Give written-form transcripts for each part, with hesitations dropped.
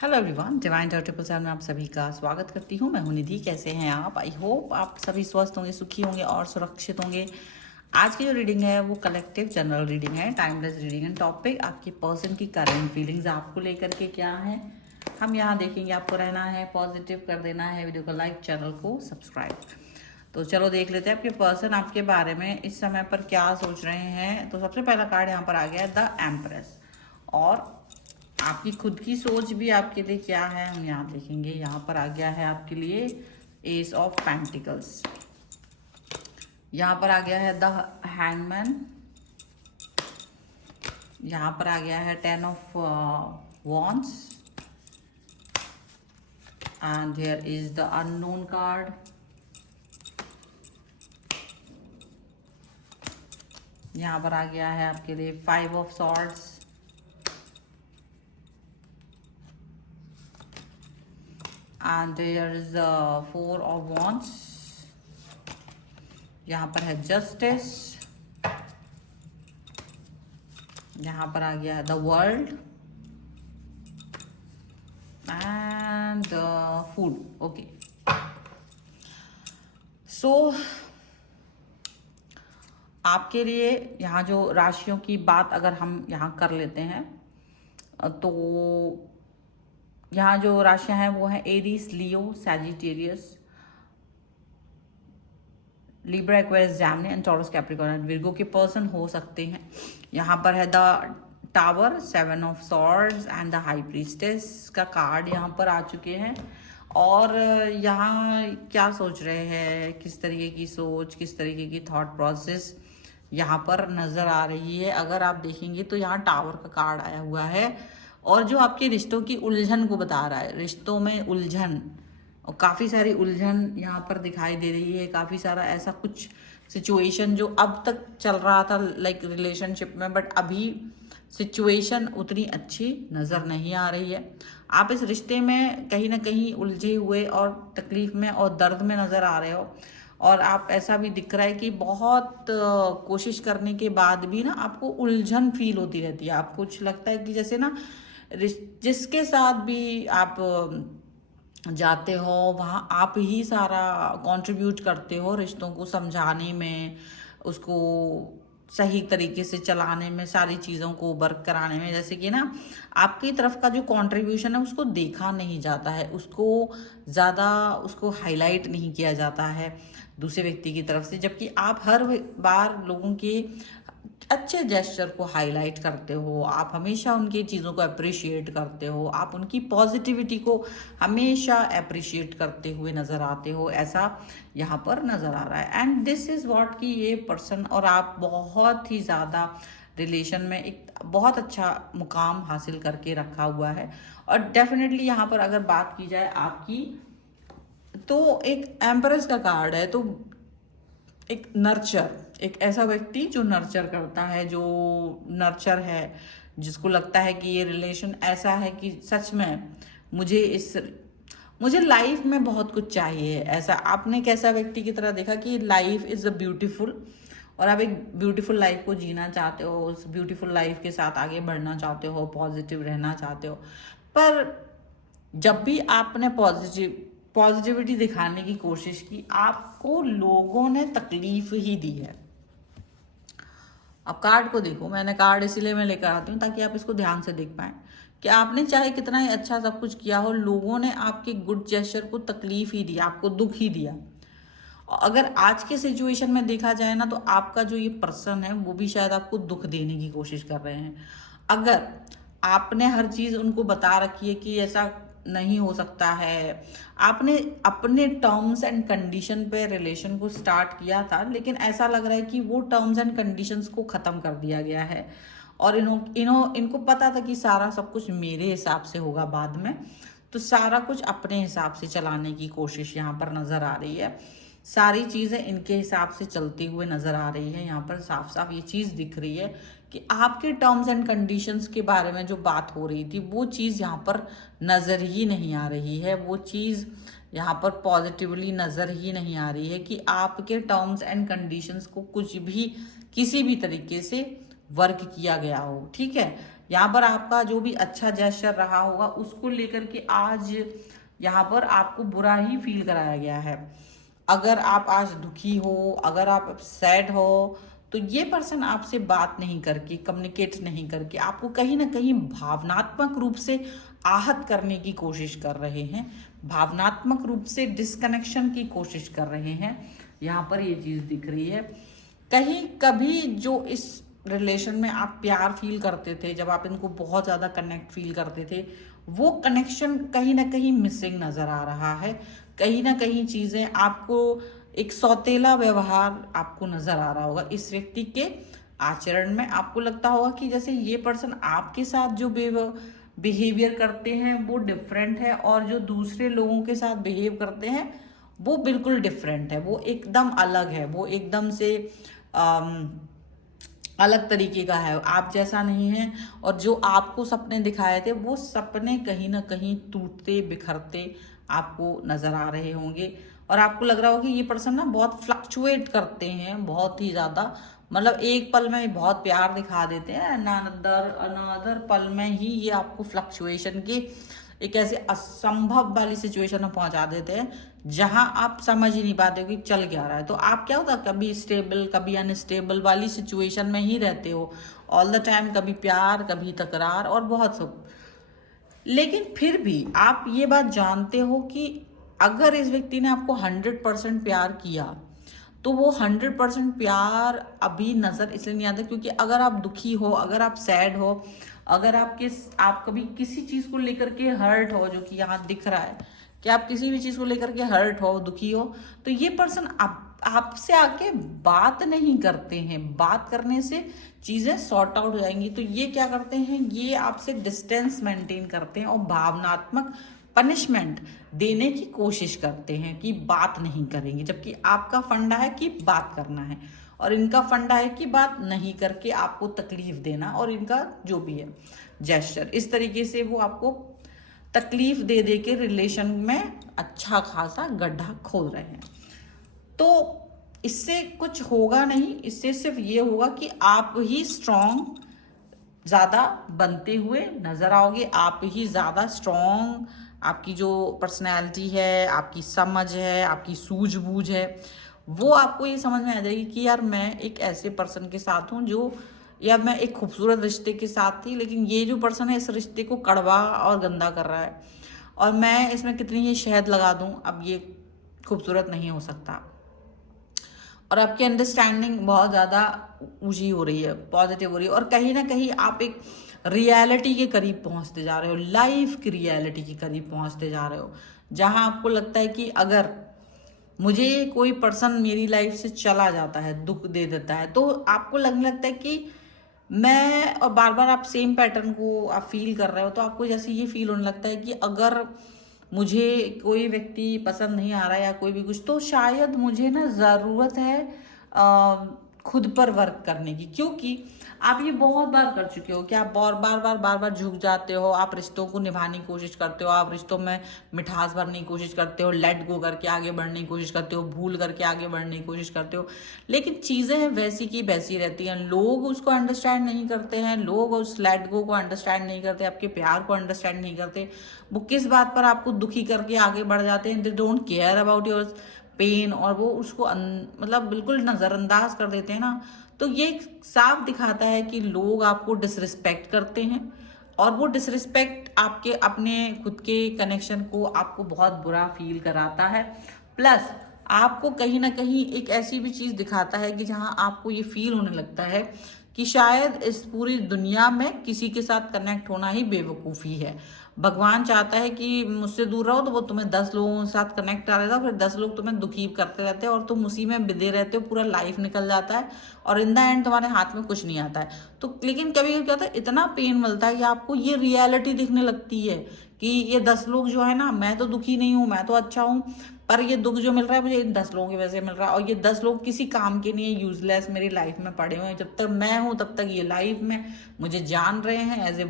Hello everyone, divine triple seven में आप सभी का स्वागत करती हूँ। मैं हूँ निधि। कैसे हैं आप? आई होप आप सभी स्वस्थ होंगे, सुखी होंगे और सुरक्षित होंगे। आज की जो रीडिंग है वो कलेक्टिव जनरल रीडिंग है, टाइमलेस रीडिंग है। टॉपिक आपकी पर्सन की करंट फीलिंग्स आपको लेकर के क्या है हम यहाँ देखेंगे। आपको रहना है पॉजिटिव, कर देना है वीडियो को लाइक, चैनल को सब्सक्राइब। तो चलो देख लेते हैं आपके पर्सन आपके बारे में इस समय पर क्या सोच रहे हैं। तो सबसे पहला कार्ड यहाँ पर आ गया है द एम्प्रेस, और आपकी खुद की सोच भी आपके लिए क्या है हम यहाँ देखेंगे। यहाँ पर आ गया है आपके लिए एस ऑफ पेंटिकल्स, यहाँ पर आ गया है द हैंगमैन, यहाँ पर आ गया है 10 of wands, and here is the unknown card. यहाँ पर आ गया है आपके लिए 5 of swords, and there is 4 of wands, यहाँ पर है जस्टिस, यहाँ पर आ गया है the world and the food. Okay, so आपके लिए यहाँ जो राशियों की बात अगर हम यहाँ कर लेते हैं तो यहाँ जो राशियां हैं वो हैं Aries, Leo, Sagittarius, Libra, Aquarius, Gemini and taurus, Capricorn and Virgo के पर्सन हो सकते हैं। यहाँ पर है the tower, 7 of swords and the high priestess का कार्ड यहाँ पर आ चुके हैं। और यहाँ क्या सोच रहे हैं, किस तरीके की सोच, किस तरीके की थॉट प्रोसेस यहाँ पर नजर आ रही है। अगर आप देखेंगे तो यहाँ टावर का कार्ड आया हुआ है, और जो आपके रिश्तों की उलझन को बता रहा है, रिश्तों में उलझन, और काफ़ी सारी उलझन यहाँ पर दिखाई दे रही है। काफ़ी सारा ऐसा कुछ सिचुएशन जो अब तक चल रहा था लाइक रिलेशनशिप में, बट अभी सिचुएशन उतनी अच्छी नज़र नहीं आ रही है। आप इस रिश्ते में कहीं ना कहीं उलझे हुए और तकलीफ में और दर्द में नज़र आ रहे हो, और आप ऐसा भी दिख रहा है कि बहुत कोशिश करने के बाद भी ना आपको उलझन फील होती रहती है। आपको कुछ लगता है कि जैसे ना जिसके साथ भी आप जाते हो वहाँ आप ही सारा कंट्रीब्यूट करते हो रिश्तों को समझाने में, उसको सही तरीके से चलाने में, सारी चीज़ों को वर्क कराने में। जैसे कि ना आपकी तरफ का जो कंट्रीब्यूशन है उसको देखा नहीं जाता है, उसको ज़्यादा उसको हाईलाइट नहीं किया जाता है दूसरे व्यक्ति की तरफ से, जबकि आप हर बार लोगों के अच्छे जेस्चर को हाईलाइट करते हो, आप हमेशा उनकी चीज़ों को अप्रिशिएट करते हो, आप उनकी पॉजिटिविटी को हमेशा अप्रिशिएट करते हुए नज़र आते हो, ऐसा यहाँ पर नज़र आ रहा है। एंड दिस इज़ व्हाट कि ये पर्सन और आप बहुत ही ज़्यादा रिलेशन में एक बहुत अच्छा मुकाम हासिल करके रखा हुआ है। और डेफिनेटली यहाँ पर अगर बात की जाए आपकी, तो एक एम्प्रेस का कार्ड है, तो एक नर्चर, एक ऐसा व्यक्ति जो नर्चर करता है, जो नर्चर है, जिसको लगता है कि ये रिलेशन ऐसा है कि सच में मुझे लाइफ में बहुत कुछ चाहिए। ऐसा आपने कैसा व्यक्ति की तरह देखा कि लाइफ इज़ अ ब्यूटीफुल, और आप एक ब्यूटीफुल लाइफ को जीना चाहते हो, उस ब्यूटीफुल लाइफ के साथ आगे बढ़ना चाहते हो, पॉजिटिव रहना चाहते हो। पर जब भी आपने पॉजिटिविटी दिखाने की कोशिश की, आपको लोगों ने तकलीफ ही दी है। अब कार्ड को देखो, मैंने कार्ड इसीलिए मैं लेकर आती हूँ ताकि आप इसको ध्यान से देख पाएं कि आपने चाहे कितना ही अच्छा सब कुछ किया हो, लोगों ने आपके गुड जेस्चर को तकलीफ ही दी, आपको दुख ही दिया। अगर आज के सिचुएशन में देखा जाए ना, तो आपका जो ये पर्सन है वो भी शायद आपको दुख देने की कोशिश कर रहे हैं। अगर आपने हर चीज़ उनको बता रखी है कि ऐसा नहीं हो सकता है, आपने अपने टर्म्स एंड कंडीशन पे रिलेशन को स्टार्ट किया था, लेकिन ऐसा लग रहा है कि वो टर्म्स एंड कंडीशंस को ख़त्म कर दिया गया है, और इनको पता था कि सारा सब कुछ मेरे हिसाब से होगा बाद में, तो सारा कुछ अपने हिसाब से चलाने की कोशिश यहाँ पर नज़र आ रही है। सारी चीज़ें इनके हिसाब से चलती हुए नज़र आ रही है। यहाँ पर साफ साफ ये चीज़ दिख रही है कि आपके टर्म्स एंड कंडीशंस के बारे में जो बात हो रही थी वो चीज़ यहाँ पर नज़र ही नहीं आ रही है, वो चीज़ यहाँ पर पॉजिटिवली नज़र ही नहीं आ रही है कि आपके टर्म्स एंड कंडीशंस को कुछ भी किसी भी तरीके से वर्क किया गया हो। ठीक है, यहाँ पर आपका जो भी अच्छा जेस्चर रहा होगा उसको लेकर के आज यहाँ पर आपको बुरा ही फील कराया गया है। अगर आप आज दुखी हो, अगर आप सैड हो, तो ये पर्सन आपसे बात नहीं करके, कम्युनिकेट नहीं करके आपको कहीं ना कहीं भावनात्मक रूप से आहत करने की कोशिश कर रहे हैं, भावनात्मक रूप से डिस्कनेक्शन की कोशिश कर रहे हैं। यहाँ पर ये चीज़ दिख रही है। कहीं कभी जो इस रिलेशन में आप प्यार फील करते थे, जब आप इनको बहुत ज़्यादा कनेक्ट फील करते थे, वो कनेक्शन कहीं ना कहीं मिसिंग नज़र आ रहा है। कहीं ना कहीं चीज़ें आपको, एक सौतेला व्यवहार आपको नज़र आ रहा होगा इस व्यक्ति के आचरण में। आपको लगता होगा कि जैसे ये पर्सन आपके साथ जो बिहेवियर करते हैं वो डिफरेंट है, और जो दूसरे लोगों के साथ बिहेव करते हैं वो बिल्कुल डिफरेंट है, वो एकदम अलग है, वो एकदम से अलग तरीके का है, आप जैसा नहीं है। और जो आपको सपने दिखाए थे वो सपने कहीं ना कहीं टूटते बिखरते आपको नज़र आ रहे होंगे, और आपको लग रहा होगा कि ये पर्सन ना बहुत फ्लक्चुएट करते हैं, बहुत ही ज़्यादा, मतलब एक पल में बहुत प्यार दिखा देते हैं, अनदर पल में ही ये आपको फ्लक्चुएशन की एक ऐसे असंभव वाली सिचुएशन में पहुंचा देते हैं जहां आप समझ ही नहीं पाते हो कि चल क्या रहा है। तो आप क्या होता है, कभी स्टेबल कभी अनस्टेबल वाली सिचुएशन में ही रहते हो ऑल द टाइम, कभी प्यार कभी तकरार और बहुत सब। लेकिन फिर भी आप ये बात जानते हो कि अगर इस व्यक्ति ने आपको 100% प्यार किया तो वो 100% प्यार अभी नज़र इसलिए नहीं आता क्योंकि अगर आप दुखी हो, अगर आप सैड हो, अगर आप कभी किसी चीज़ को लेकर के हर्ट हो, जो कि यहाँ दिख रहा है कि आप किसी भी चीज़ को लेकर के हर्ट हो, दुखी हो, तो ये पर्सन आपसे आके बात नहीं करते हैं। बात करने से चीज़ें सॉर्ट आउट हो जाएंगी। तो ये क्या करते हैं, ये आपसे डिस्टेंस मेंटेन करते हैं और भावनात्मक पनिशमेंट देने की कोशिश करते हैं कि बात नहीं करेंगे, जबकि आपका फंडा है कि बात करना है और इनका फंडा है कि बात नहीं करके आपको तकलीफ देना। और इनका जो भी है जेस्चर, इस तरीके से वो आपको तकलीफ दे दे के रिलेशन में अच्छा खासा गड्ढा खोल रहे हैं। तो इससे कुछ होगा नहीं, इससे सिर्फ ये होगा कि आप ही स्ट्रॉन्ग ज़्यादा बनते हुए नज़र आओगे, आप ही ज़्यादा स्ट्रॉन्ग, आपकी जो पर्सनैलिटी है, आपकी समझ है, आपकी सूझबूझ है, वो आपको ये समझ में आ जाएगी कि यार मैं एक ऐसे पर्सन के साथ हूँ जो, या मैं एक खूबसूरत रिश्ते के साथ थी, लेकिन ये जो पर्सन है इस रिश्ते को कड़वा और गंदा कर रहा है, और मैं इसमें कितनी ही शहद लगा दूँ अब ये खूबसूरत नहीं हो सकता। और आपकी अंडरस्टैंडिंग बहुत ज़्यादा ऊंची हो रही है, पॉजिटिव हो रही है, और कहीं ना कहीं आप एक रियलिटी के करीब पहुंचते जा रहे हो, लाइफ की रियलिटी के करीब पहुंचते जा रहे हो, जहां आपको लगता है कि अगर मुझे कोई पर्सन मेरी लाइफ से चला जाता है, दुख दे देता है, तो आपको लगने लगता है कि मैं, और बार बार आप सेम पैटर्न को आप फील कर रहे हो, तो आपको जैसे ये फील होने लगता है कि अगर मुझे कोई व्यक्ति पसंद नहीं आ रहा है या कोई भी कुछ, तो शायद मुझे ना ज़रूरत है खुद पर वर्क करने की, क्योंकि आप ये बहुत बार कर चुके हो कि आप बार बार झुक जाते हो, आप रिश्तों को निभाने की कोशिश करते हो, आप रिश्तों में मिठास भरने की कोशिश करते हो, लेट गो करके आगे बढ़ने की कोशिश करते हो, भूल करके आगे बढ़ने की कोशिश करते हो, लेकिन चीज़ें वैसी की वैसी रहती हैं। लोग उसको अंडरस्टैंड नहीं करते हैं, लोग उस लेट गो को अंडरस्टैंड नहीं करते, आपके प्यार को अंडरस्टैंड नहीं करते। वो किस बात पर आपको दुखी करके आगे बढ़ जाते हैं, they don't care about your pain, और वो उसको मतलब बिल्कुल नज़रअंदाज कर देते हैं ना। तो ये साफ दिखाता है कि लोग आपको डिसरिस्पेक्ट करते हैं, और वो डिसरिस्पेक्ट आपके अपने खुद के कनेक्शन को आपको बहुत बुरा फील कराता है। प्लस आपको कहीं ना कहीं एक ऐसी भी चीज़ दिखाता है कि जहां आपको ये फील होने लगता है कि शायद इस पूरी दुनिया में किसी के साथ कनेक्ट होना ही बेवकूफ़ी है। भगवान चाहता है कि मुझसे दूर रहो, तो वो तुम्हें 10 लोगों के साथ कनेक्ट कर देता है, फिर 10 लोग तुम्हें दुखी करते रहते हैं और तुम उसी में बिदे रहते हो, पूरा लाइफ निकल जाता है और इन द एंड तुम्हारे हाथ में कुछ नहीं आता है। तो लेकिन कभी कभी क्या होता है, इतना पेन मिलता है कि आपको ये रियलिटी दिखने लगती है कि ये 10 लोग जो है ना, मैं तो दुखी नहीं हूँ, मैं तो अच्छा हूँ, पर ये दुख जो मिल रहा है मुझे इन 10 लोगों की वजह से मिल रहा है, और ये 10 लोग किसी काम के नहीं, यूजलेस मेरी लाइफ में पड़े हुए हैं। जब तक मैं हूँ तब तक ये लाइफ में मुझे जान रहे हैं एज ए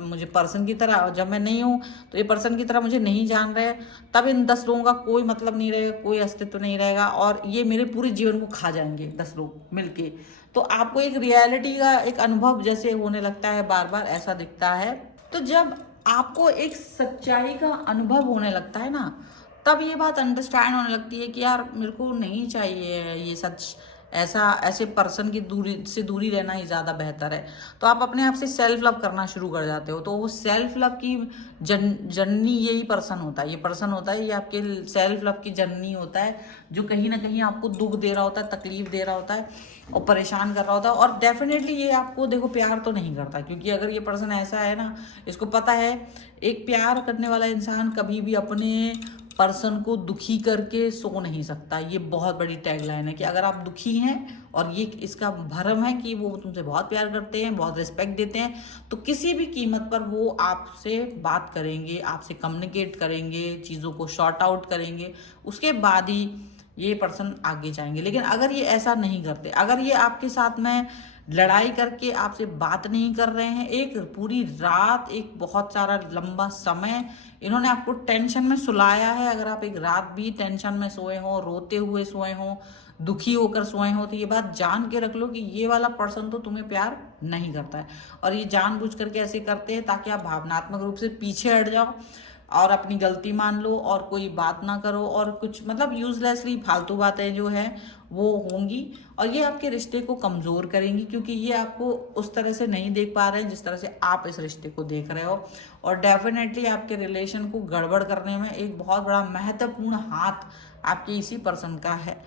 मुझे पर्सन की तरह, और जब मैं नहीं हूँ तो ये पर्सन की तरह मुझे नहीं जान रहे, तब इन 10 लोगों का कोई मतलब नहीं रहेगा, कोई अस्तित्व नहीं रहेगा, और ये मेरे पूरे जीवन को खा जाएंगे 10 लोग मिलके। तो आपको एक रियलिटी का एक अनुभव जैसे होने लगता है, बार बार ऐसा दिखता है। तो जब आपको एक सच्चाई का अनुभव होने लगता है ना, तब ये बात अंडरस्टैंड होने लगती है कि यार मेरे को नहीं चाहिए ये सच, ऐसे पर्सन की दूरी रहना ही ज़्यादा बेहतर है। तो आप अपने आप से सेल्फ लव करना शुरू कर जाते हो। तो वो सेल्फ लव की जर्नी यही पर्सन होता है, ये पर्सन होता है, ये आपके सेल्फ लव की जर्नी होता है, जो कहीं ना कहीं आपको दुख दे रहा होता है, तकलीफ दे रहा होता है और परेशान कर रहा होता है। और डेफिनेटली ये आपको देखो प्यार तो नहीं करता, क्योंकि अगर ये पर्सन ऐसा है ना, इसको पता है एक प्यार करने वाला इंसान कभी भी अपने पर्सन को दुखी करके सो नहीं सकता। ये बहुत बड़ी टैगलाइन है कि अगर आप दुखी हैं और ये इसका भरम है कि वो तुमसे बहुत प्यार करते हैं, बहुत रिस्पेक्ट देते हैं, तो किसी भी कीमत पर वो आपसे बात करेंगे, आपसे कम्युनिकेट करेंगे, चीज़ों को शॉर्ट आउट करेंगे, उसके बाद ही ये पर्सन आगे जाएंगे। लेकिन अगर ये ऐसा नहीं करते, अगर ये आपके साथ में लड़ाई करके आपसे बात नहीं कर रहे हैं, एक पूरी रात, एक बहुत सारा लंबा समय इन्होंने आपको टेंशन में सुलाया है, अगर आप एक रात भी टेंशन में सोए हो, रोते हुए सोए हो, दुखी होकर सोए हो, तो ये बात जान के रख लो कि ये वाला पर्सन तो तुम्हें प्यार नहीं करता है। और ये जानबूझ करके ऐसे करते हैं ताकि आप भावनात्मक रूप से पीछे हट जाओ और अपनी गलती मान लो और कोई बात ना करो, और कुछ मतलब यूजलेसली फालतू बातें जो है वो होंगी, और ये आपके रिश्ते को कमज़ोर करेंगी, क्योंकि ये आपको उस तरह से नहीं देख पा रहे हैं जिस तरह से आप इस रिश्ते को देख रहे हो। और डेफिनेटली आपके रिलेशन को गड़बड़ करने में एक बहुत बड़ा महत्वपूर्ण हाथ आपके इसी पर्सन का है,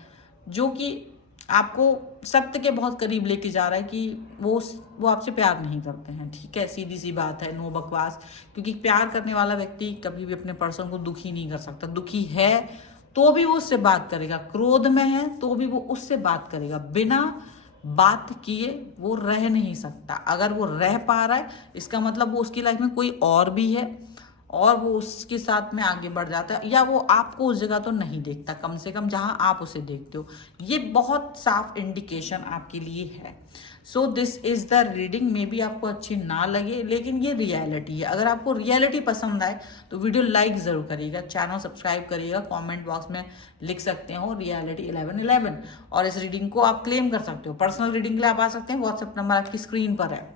जो कि आपको सत्य के बहुत करीब लेके जा रहा है कि वो आपसे प्यार नहीं करते हैं। ठीक है, सीधी सी बात है, नो बकवास। क्योंकि प्यार करने वाला व्यक्ति कभी भी अपने पर्सन को दुखी नहीं कर सकता। दुखी है तो भी वो उससे बात करेगा, क्रोध में है तो भी वो उससे बात करेगा, बिना बात किए वो रह नहीं सकता। अगर वो रह पा रहा है इसका मतलब वो उसकी लाइफ में कोई और भी है और वो उसके साथ में आगे बढ़ जाता है, या वो आपको उस जगह तो नहीं देखता, कम से कम जहां आप उसे देखते हो। ये बहुत साफ इंडिकेशन आपके लिए है। So this is the reading. May be आपको अच्छी ना लगे, लेकिन ये रियलिटी है। अगर आपको रियलिटी पसंद आए तो वीडियो लाइक जरूर करिएगा, चैनल सब्सक्राइब करिएगा, कमेंट बॉक्स में लिख सकते हो रियलिटी 1111, और इस रीडिंग को आप क्लेम कर सकते हो। पर्सनल रीडिंग के लिए आप आ सकते हैं, व्हाट्सएप नंबर आपकी स्क्रीन पर है।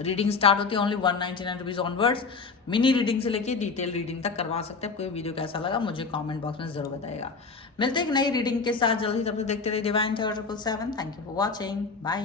रीडिंग स्टार्ट होती है only 199 rupees onwards. Mini reading से लेके डिटेल रीडिंग तक करवा सकते हैं। कोई वीडियो कैसा लगा मुझे कमेंट बॉक्स में जरूर बताइएगा। मिलते हैं एक नई रीडिंग के साथ जल्दी, तब तक देखते रहिए divine 777। Thank you for watching, bye.